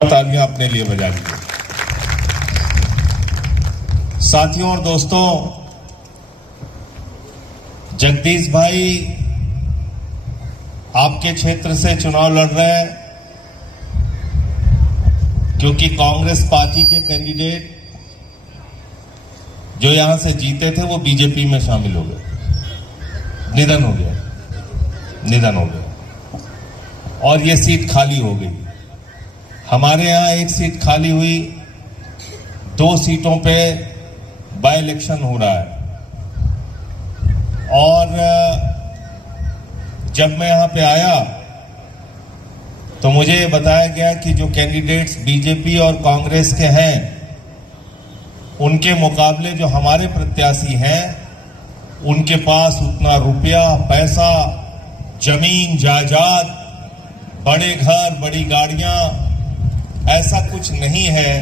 तालियां अपने लिए बजा लीजिए। साथियों और दोस्तों, जगदीश भाई आपके क्षेत्र से चुनाव लड़ रहे हैं क्योंकि कांग्रेस पार्टी के कैंडिडेट जो यहां से जीते थे वो बीजेपी में शामिल हो गए, निधन हो गया और ये सीट खाली हो गई। हमारे यहां एक सीट खाली हुई, 2 सीटों पे बाय इलेक्शन हो रहा है और जब मैं यहां पे आया तो मुझे बताया गया कि जो कैंडिडेट्स बीजेपी और कांग्रेस के हैं उनके मुकाबले जो हमारे प्रत्याशी हैं उनके पास उतना रुपया पैसा, जमीन जायदाद, बड़े घर, बड़ी गाड़ियां, ऐसा कुछ नहीं है।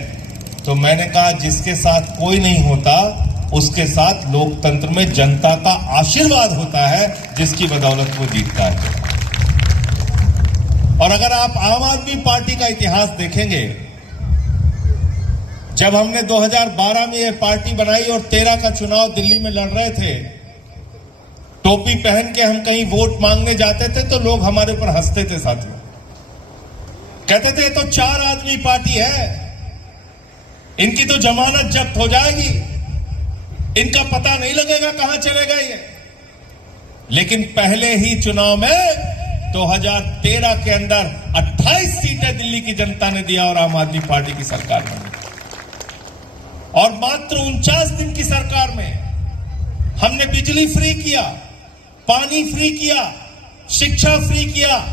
तो मैंने कहा जिसके साथ कोई नहीं होता उसके साथ लोकतंत्र में जनता का आशीर्वाद होता है, जिसकी बदौलत वो जीतता है। और अगर आप आम आदमी पार्टी का इतिहास देखेंगे, जब हमने 2012 में ये पार्टी बनाई और 13 का चुनाव दिल्ली में लड़ रहे थे, टोपी पहन के हम कहीं वोट मांगने जाते थे तो लोग हमारे ऊपर हंसते थे साथियों, कहते थे तो 4 आदमी पार्टी है, इनकी तो जमानत जब्त हो जाएगी, इनका पता नहीं लगेगा कहां चलेगा ये। लेकिन पहले ही चुनाव में 2013 के अंदर 28 सीटें दिल्ली की जनता ने दिया और आम आदमी पार्टी की सरकार में, और मात्र 49 दिन की सरकार में हमने बिजली फ्री किया, पानी फ्री किया, शिक्षा फ्री किया,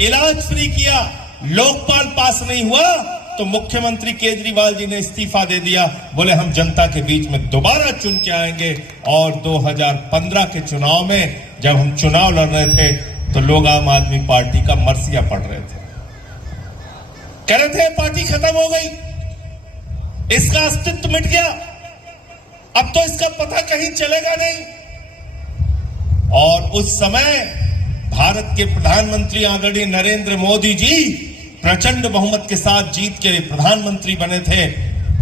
इलाज फ्री किया। लोकपाल पास नहीं हुआ तो मुख्यमंत्री केजरीवाल जी ने इस्तीफा दे दिया, बोले हम जनता के बीच में दोबारा चुन के आएंगे। और 2015 के चुनाव में जब हम चुनाव लड़ रहे थे तो लोग आम आदमी पार्टी का मरसिया पढ़ रहे थे, कह रहे थे पार्टी खत्म हो गई, इसका अस्तित्व मिट गया, अब तो इसका पता कहीं चलेगा नहीं। और उस समय भारत के प्रधानमंत्री आदरणीय नरेंद्र मोदी जी प्रचंड बहुमत के साथ जीत के प्रधानमंत्री बने थे।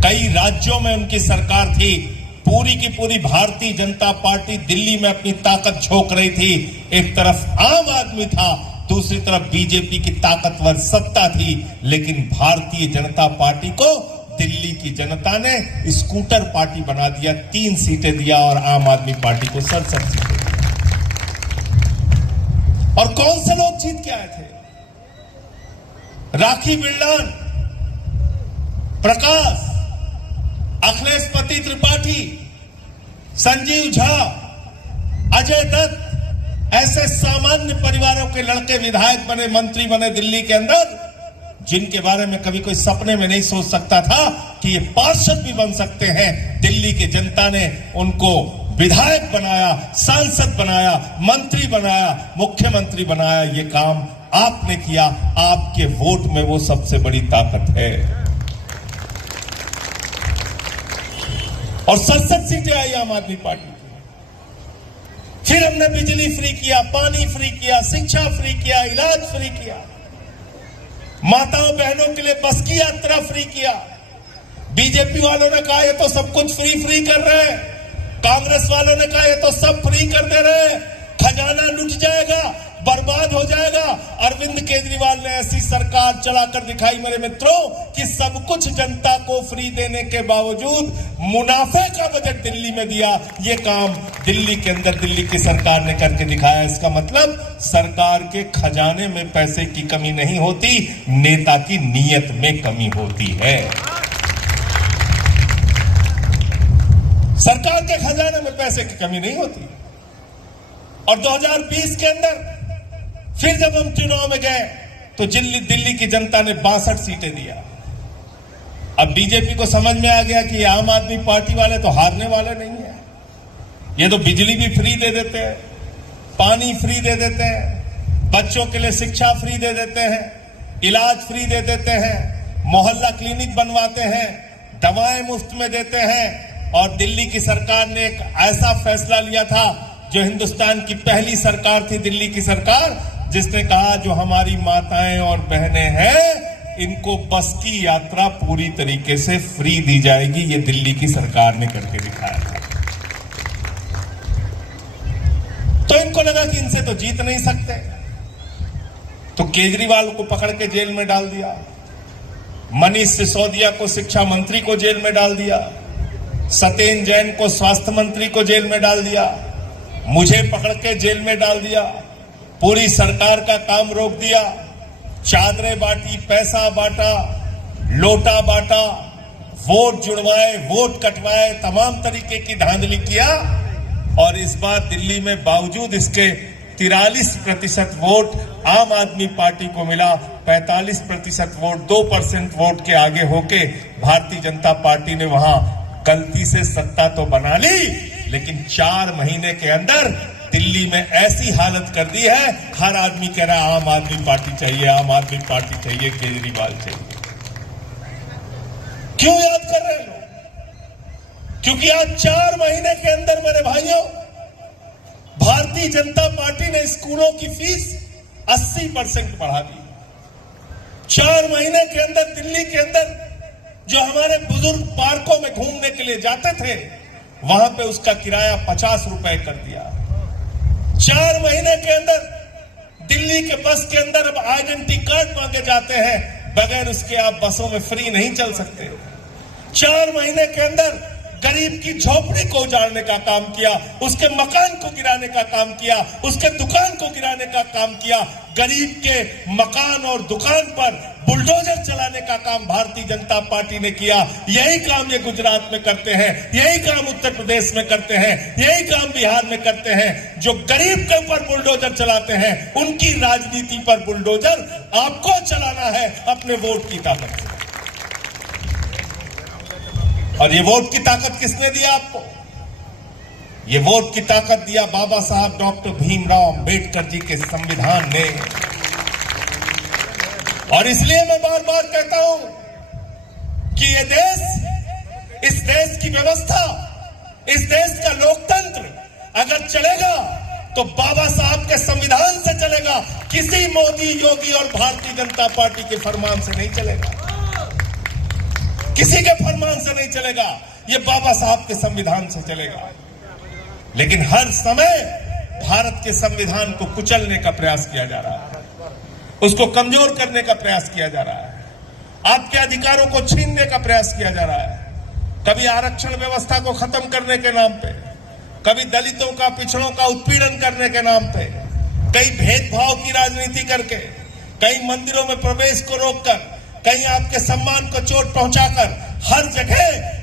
कई राज्यों में उनकी सरकार थी, पूरी की पूरी भारतीय जनता पार्टी दिल्ली में अपनी ताकत झोंक रही थी। एक तरफ आम आदमी था, दूसरी तरफ बीजेपी की ताकतवर सत्ता थी, लेकिन भारतीय जनता पार्टी को दिल्ली की जनता ने स्कूटर पार्टी बना दिया, 3 सीटें दिया और आम आदमी पार्टी को 67 सीटें। और कौन से लोग जीत के आए थे? राखी बिरलान, प्रकाश, अखिलेश पति त्रिपाठी, संजीव झा, अजय दत्त, ऐसे सामान्य परिवारों के लड़के विधायक बने, मंत्री बने दिल्ली के अंदर, जिनके बारे में कभी कोई सपने में नहीं सोच सकता था कि ये पार्षद भी बन सकते हैं। दिल्ली की जनता ने उनको विधायक बनाया, सांसद बनाया, मंत्री बनाया, मुख्यमंत्री बनाया। ये काम आपने किया, आपके वोट में वो सबसे बड़ी ताकत है। और 67 सीटें आई आम आदमी पार्टी की। फिर हमने बिजली फ्री किया, पानी फ्री किया, शिक्षा फ्री किया, इलाज फ्री किया, माताओं बहनों के लिए बस की यात्रा फ्री किया। बीजेपी वालों ने कहा ये तो सब कुछ फ्री कर रहे हैं, कांग्रेस वालों ने कहा ये तो सब फ्री कर दे रहे हैं, खजाना लुट जाएगा, बर्बाद हो जाएगा। अरविंद केजरीवाल ने ऐसी सरकार चलाकर दिखाई मेरे मित्रों कि सब कुछ जनता को फ्री देने के बावजूद मुनाफे का बजट दिल्ली में दिया। ये काम दिल्ली के अंदर दिल्ली की सरकार ने करके दिखाया। इसका मतलब सरकार के खजाने में पैसे की कमी नहीं होती, नेता की नीयत में कमी होती है। सरकार के खजाने में पैसे की कमी नहीं होती। और 2020 के अंदर फिर जब हम चुनाव में गए तो दिल्ली की जनता ने 62 सीटें दिया। अब बीजेपी को समझ में आ गया कि आम आदमी पार्टी वाले तो हारने वाले नहीं है, ये तो बिजली भी फ्री दे देते हैं, पानी फ्री दे देते हैं, बच्चों के लिए शिक्षा फ्री दे देते हैं, इलाज फ्री दे देते हैं, मोहल्ला क्लिनिक बनवाते हैं, दवाएं मुफ्त में देते हैं। और दिल्ली की सरकार ने एक ऐसा फैसला लिया था, जो हिंदुस्तान की पहली सरकार थी दिल्ली की सरकार, जिसने कहा जो हमारी माताएं और बहनें हैं इनको बस की यात्रा पूरी तरीके से फ्री दी जाएगी। ये दिल्ली की सरकार ने करके दिखाया था। तो इनको लगा कि इनसे तो जीत नहीं सकते, तो केजरीवाल को पकड़ के जेल में डाल दिया, मनीष सिसोदिया को शिक्षा मंत्री को जेल में डाल दिया, सत्येंद्र जैन को स्वास्थ्य मंत्री को जेल में डाल दिया, मुझे पकड़ के जेल में डाल दिया, पूरी सरकार का काम रोक दिया, चादरें बांटी, पैसा बांटा, लोटा बांटा, वोट जुड़वाए, वोट कटवाए, तमाम तरीके की धांधली किया। और इस बार दिल्ली में बावजूद इसके 43% वोट आम आदमी पार्टी को मिला, 45% वोट 2% वोट के आगे होके भारतीय जनता पार्टी ने वहां गलती से सत्ता तो बना ली, लेकिन 4 महीने के अंदर दिल्ली में ऐसी हालत कर दी है, हर आदमी कह रहा है आम आदमी पार्टी चाहिए, आम आदमी पार्टी चाहिए, केजरीवाल चाहिए। क्यों याद कर रहे हैं लोग? क्योंकि आज 4 महीने के अंदर मेरे भाइयों, भारतीय जनता पार्टी ने स्कूलों की फीस 80% बढ़ा दी। 4 महीने के अंदर दिल्ली के अंदर जो हमारे बुजुर्ग पार्कों में घूमने के लिए जाते थे, वहां पे उसका किराया 50 रुपए कर दिया। 4 महीने के अंदर दिल्ली के बस के अंदर अब आइडेंटिटी कार्ड मांगे जाते हैं, बगैर उसके आप बसों में फ्री नहीं चल सकते। 4 महीने के अंदर गरीब की झोपड़ी को उजाड़ने का काम किया, उसके मकान को गिराने का काम किया, उसके दुकान को गिराने का काम किया। गरीब के मकान और दुकान पर बुलडोजर चलाने का काम भारतीय जनता पार्टी ने किया। यही काम ये गुजरात में करते हैं, यही काम उत्तर प्रदेश में करते हैं, यही काम बिहार में करते हैं। जो गरीब के ऊपर बुलडोजर चलाते हैं, उनकी राजनीति पर बुलडोजर आपको चलाना है अपने वोट की ताकत से। और ये वोट की ताकत किसने दिया आपको? ये वोट की ताकत दिया बाबा साहब डॉक्टर भीमराव अंबेडकर जी के संविधान ने। और इसलिए मैं बार बार कहता हूं कि ये देश, इस देश की व्यवस्था, इस देश का लोकतंत्र अगर चलेगा तो बाबा साहब के संविधान से चलेगा, किसी मोदी, योगी और भारतीय जनता पार्टी के फरमान से नहीं चलेगा, किसी के फरमान से नहीं चलेगा, ये बाबा साहब के संविधान से चलेगा। लेकिन हर समय भारत के संविधान को कुचलने का प्रयास किया जा रहा है, उसको कमजोर करने का प्रयास किया जा रहा है, आपके अधिकारों को छीनने का प्रयास किया जा रहा है। कभी आरक्षण व्यवस्था को खत्म करने के नाम पे, कभी दलितों का, पिछड़ों का उत्पीड़न करने के नाम पे, कई भेदभाव की राजनीति करके, कई मंदिरों में प्रवेश को रोककर, कहीं आपके सम्मान को चोट पहुंचाकर, हर जगह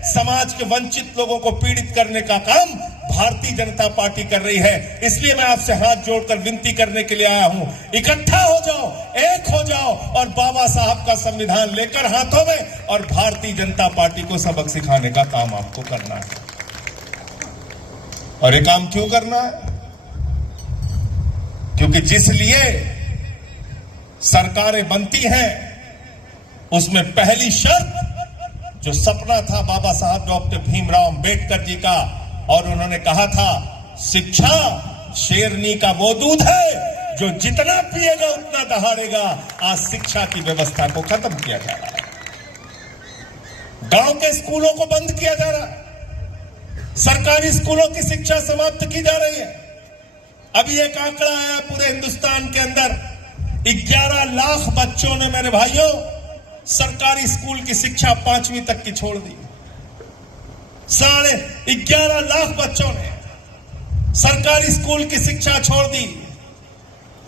समाज के वंचित लोगों को पीड़ित करने का काम भारतीय जनता पार्टी कर रही है। इसलिए मैं आपसे हाथ जोड़कर विनती करने के लिए आया हूं, इकट्ठा हो जाओ, एक हो जाओ और बाबा साहब का संविधान लेकर हाथों में और भारतीय जनता पार्टी को सबक सिखाने का काम आपको करना है। और ये काम क्यों करना है? क्योंकि जिस लिए सरकारें बनती हैं, उसमें पहली शर्त, जो सपना था बाबा साहब डॉक्टर भीमराव अंबेडकर जी का, और उन्होंने कहा था शिक्षा शेरनी का वो दूध है जो जितना पिएगा उतना दहाड़ेगा। आज शिक्षा की व्यवस्था को खत्म किया जा रहा है, गांव के स्कूलों को बंद किया जा रहा है, सरकारी स्कूलों की शिक्षा समाप्त की जा रही है। अभी एक आंकड़ा आया पूरे हिंदुस्तान के अंदर 11 लाख बच्चों ने, मेरे भाइयों, सरकारी स्कूल की शिक्षा 5वीं तक की छोड़ दी। 11.5 लाख बच्चों ने सरकारी स्कूल की शिक्षा छोड़ दी।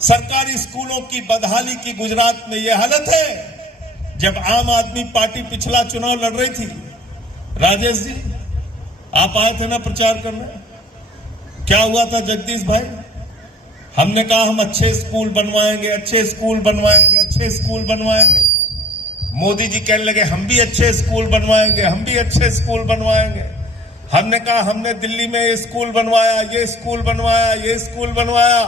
सरकारी स्कूलों की बदहाली की गुजरात में यह हालत है। जब आम आदमी पार्टी पिछला चुनाव लड़ रही थी, राजेश जी आप आए थे ना प्रचार करने, क्या हुआ था जगदीश भाई? हमने कहा हम अच्छे स्कूल बनवाएंगे, अच्छे स्कूल बनवाएंगे, अच्छे स्कूल बनवाएंगे। मोदी जी कहने लगे हम भी अच्छे स्कूल बनवाएंगे, हम भी अच्छे स्कूल बनवाएंगे। हमने कहा हमने दिल्ली में ये स्कूल बनवाया, ये स्कूल बनवाया, ये स्कूल बनवाया।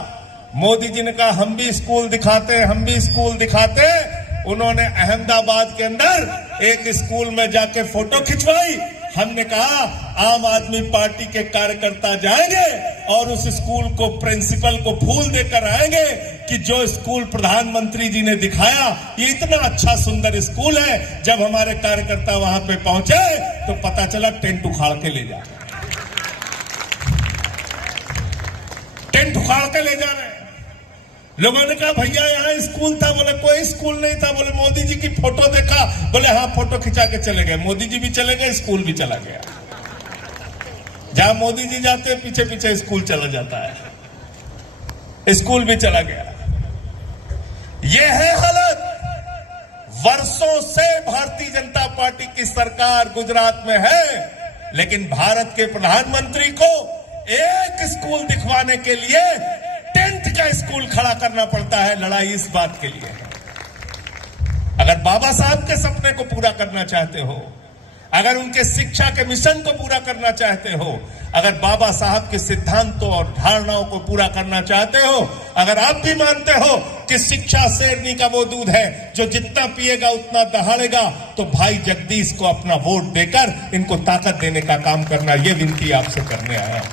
मोदी जी ने कहा हम भी स्कूल दिखाते हैं, हम भी स्कूल दिखाते हैं। उन्होंने अहमदाबाद के अंदर एक स्कूल में जाके फोटो खिंचवाई। हमने कहा आम आदमी पार्टी के कार्यकर्ता जाएंगे और उस स्कूल को, प्रिंसिपल को फूल देकर आएंगे कि जो स्कूल प्रधानमंत्री जी ने दिखाया ये इतना अच्छा सुंदर स्कूल है, जब हमारे कार्यकर्ता वहां पे पहुंचे तो पता चला टेंट उखाड़ के ले जा रहे हैं, टेंट उखाड़ के ले जा रहे हैं। लोगों ने कहा भैया यहाँ स्कूल था, बोले कोई स्कूल नहीं था, बोले मोदी जी की फोटो देखा, बोले हाँ फोटो खिंचा के चले गए, मोदी जी भी चले गए, स्कूल भी चला गया। जहां मोदी जी जाते हैं पीछे पीछे स्कूल चला जाता है, स्कूल भी चला गया। यह है हालत। वर्षों से भारतीय जनता पार्टी की सरकार गुजरात में है, लेकिन भारत के प्रधानमंत्री को एक स्कूल दिखवाने के लिए टेंथ का स्कूल खड़ा करना पड़ता है। लड़ाई इस बात के लिए है, अगर बाबा साहब के सपने को पूरा करना चाहते हो, अगर उनके शिक्षा के मिशन को पूरा करना चाहते हो, अगर बाबा साहब के सिद्धांतों और धारणाओं को पूरा करना चाहते हो, अगर आप भी मानते हो कि शिक्षा शेरनी का वो दूध है जो जितना पिएगा उतना दहाड़ेगा, तो भाई जगदीश को अपना वोट देकर इनको ताकत देने का काम करना, ये विनती आपसे करने आया हूं,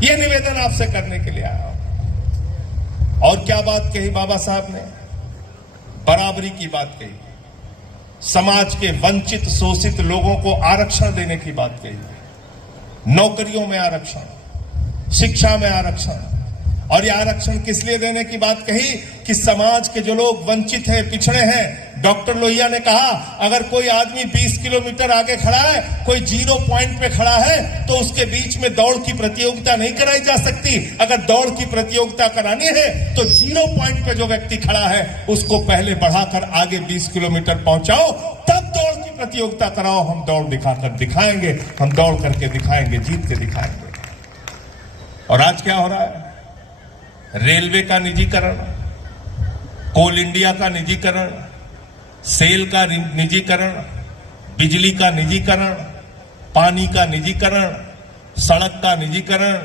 ये निवेदन आपसे करने के लिए आया हूं। और क्या बात कही बाबा साहब ने? बराबरी की बात कही, समाज के वंचित शोषित लोगों को आरक्षण देने की बात कही, नौकरियों में आरक्षण, शिक्षा में आरक्षण। और ये आरक्षण किस लिए देने की बात कही? कि समाज के जो लोग वंचित हैं, पिछड़े हैं। डॉक्टर लोहिया ने कहा अगर कोई आदमी 20 किलोमीटर आगे खड़ा है, कोई 0 पॉइंट पे खड़ा है, तो उसके बीच में दौड़ की प्रतियोगिता नहीं कराई जा सकती। अगर दौड़ की प्रतियोगिता करानी है तो 0 पॉइंट पे जो व्यक्ति खड़ा है उसको पहले बढ़ाकर आगे 20 किलोमीटर पहुंचाओ, तब दौड़ की प्रतियोगिता कराओ। हम दौड़ दिखाकर दिखाएंगे, हम दौड़ करके दिखाएंगे, जीत के दिखाएंगे। और आज क्या हो रहा है? रेलवे का निजीकरण, कोल इंडिया का निजीकरण, सेल का निजीकरण, बिजली का निजीकरण, पानी का निजीकरण, सड़क का निजीकरण,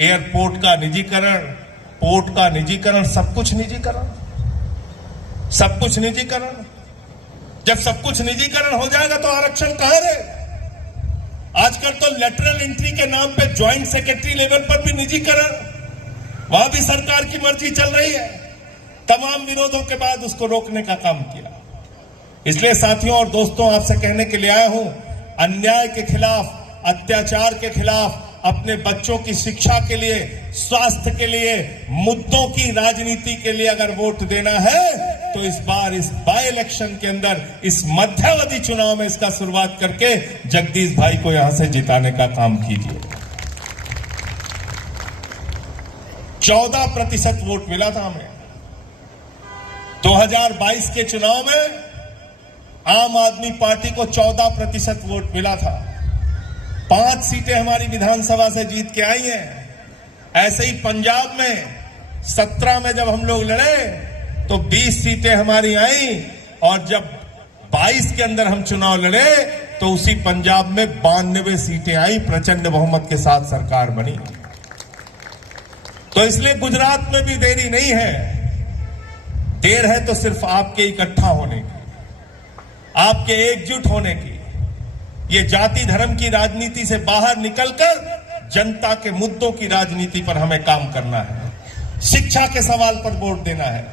एयरपोर्ट का निजीकरण, पोर्ट का निजीकरण, सब कुछ निजीकरण, सब कुछ निजीकरण। जब सब कुछ निजीकरण हो जाएगा तो आरक्षण कहां रहे? आजकल तो लेटरल एंट्री के नाम पे ज्वाइंट सेक्रेटरी लेवल पर भी निजीकरण, वहां भी सरकार की मर्जी चल रही है। तमाम विरोधों के बाद उसको रोकने का काम किया। इसलिए साथियों और दोस्तों, आपसे कहने के लिए आया हूं, अन्याय के खिलाफ, अत्याचार के खिलाफ, अपने बच्चों की शिक्षा के लिए, स्वास्थ्य के लिए, मुद्दों की राजनीति के लिए अगर वोट देना है तो इस बार इस बाय इलेक्शन के अंदर, इस मध्यावधि चुनाव में इसका शुरुआत करके जगदीश भाई को यहां से जिताने का काम कीजिए। 14% वोट मिला था हमें 2022 के चुनाव में। आम आदमी पार्टी को 14% वोट मिला था। 5 सीटें हमारी विधानसभा से जीत के आई हैं। ऐसे ही पंजाब में 17 में जब हम लोग लड़े तो 20 सीटें हमारी आई, और जब 22 के अंदर हम चुनाव लड़े तो उसी पंजाब में 92 सीटें आई, प्रचंड बहुमत के साथ सरकार बनी। तो इसलिए गुजरात में भी देरी नहीं है, देर है तो सिर्फ आपके इकट्ठा होने की, आपके एकजुट होने की। ये जाति धर्म की राजनीति से बाहर निकलकर जनता के मुद्दों की राजनीति पर हमें काम करना है। शिक्षा के सवाल पर वोट देना है,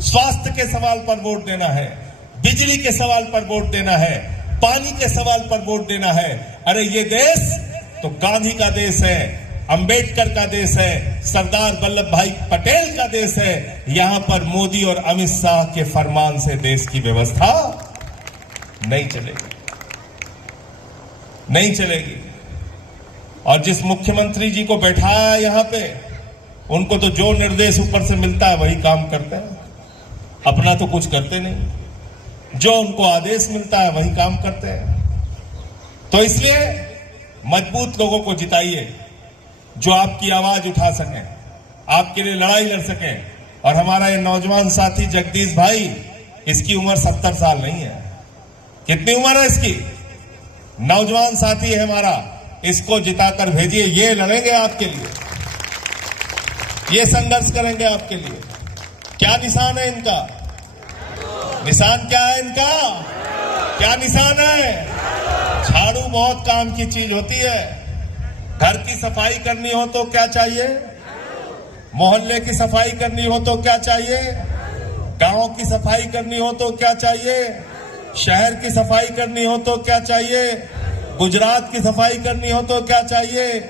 स्वास्थ्य के सवाल पर वोट देना है, बिजली के सवाल पर वोट देना है, पानी के सवाल पर वोट देना है। अरे ये देश तो गांधी का देश है, अंबेडकर का देश है, सरदार वल्लभ भाई पटेल का देश है। यहां पर मोदी और अमित शाह के फरमान से देश की व्यवस्था नहीं चलेगी, नहीं चलेगी। और जिस मुख्यमंत्री जी को बैठाया यहां पे, उनको तो जो निर्देश ऊपर से मिलता है वही काम करते हैं, अपना तो कुछ करते नहीं। जो उनको आदेश मिलता है वही काम करते हैं। तो इसलिए मजबूत लोगों को जिताइए जो आपकी आवाज उठा सकें, आपके लिए लड़ाई लड़ सकें। और हमारा ये नौजवान साथी जगदीश भाई, इसकी उम्र 70 साल नहीं है। कितनी उम्र है इसकी? नौजवान साथी है हमारा, इसको जिताकर भेजिए। ये लड़ेंगे आपके लिए, ये संघर्ष करेंगे आपके लिए। क्या निशान है इनका? निशान क्या है इनका? क्या निशान है? झाड़ू बहुत काम की चीज होती है। घर की सफाई करनी हो तो क्या चाहिए? मोहल्ले की सफाई करनी हो तो क्या चाहिए, गांव की सफाई करनी हो तो क्या चाहिए, शहर की सफाई करनी हो तो क्या चाहिए, गुजरात की सफाई करनी हो तो क्या चाहिए,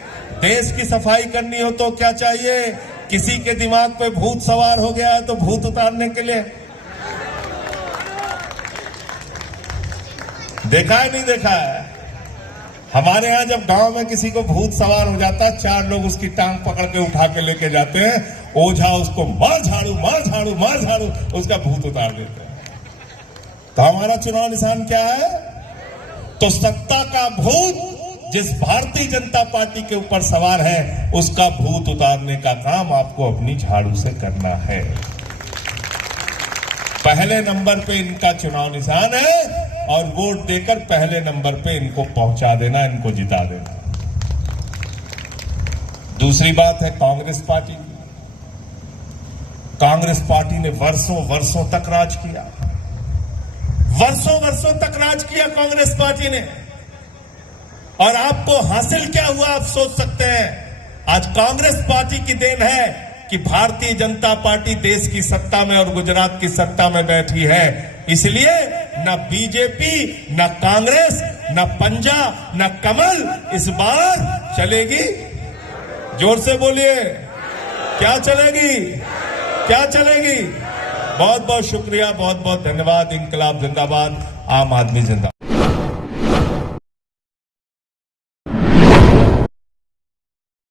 देश की सफाई करनी हो तो क्या चाहिए। किसी के दिमाग पे भूत सवार हो गया है तो भूत उतारने के लिए देखा है नहीं देखा है। हमारे यहां जब गांव में किसी को भूत सवार हो जाता है, 4 लोग उसकी टांग पकड़ के उठा के लेके जाते हैं, ओझा उसको मार झाड़ू मार झाड़ू मार झाड़ू, उसका भूत उतार देते हैं। तो हमारा चुनाव निशान क्या है? तो सत्ता का भूत जिस भारतीय जनता पार्टी के ऊपर सवार है, उसका भूत उतारने का काम आपको अपनी झाड़ू से करना है। पहले नंबर पे इनका चुनाव निशान है और वोट देकर पहले नंबर पे इनको पहुंचा देना, इनको जिता देना। दूसरी बात है कांग्रेस पार्टी। कांग्रेस पार्टी ने वर्षों वर्षों तक राज किया, वर्षों वर्षों तक राज किया कांग्रेस पार्टी ने। और आपको हासिल क्या हुआ आप सोच सकते हैं। आज कांग्रेस पार्टी की देन है कि भारतीय जनता पार्टी देश की सत्ता में और गुजरात की सत्ता में बैठी है। इसलिए न बीजेपी, न कांग्रेस, न पंजा, न कमल इस बार चलेगी। जोर से बोलिए, क्या चलेगी, क्या चलेगी। बहुत बहुत शुक्रिया, बहुत बहुत धन्यवाद। इंकलाब जिंदाबाद, आम आदमी जिंदाबाद।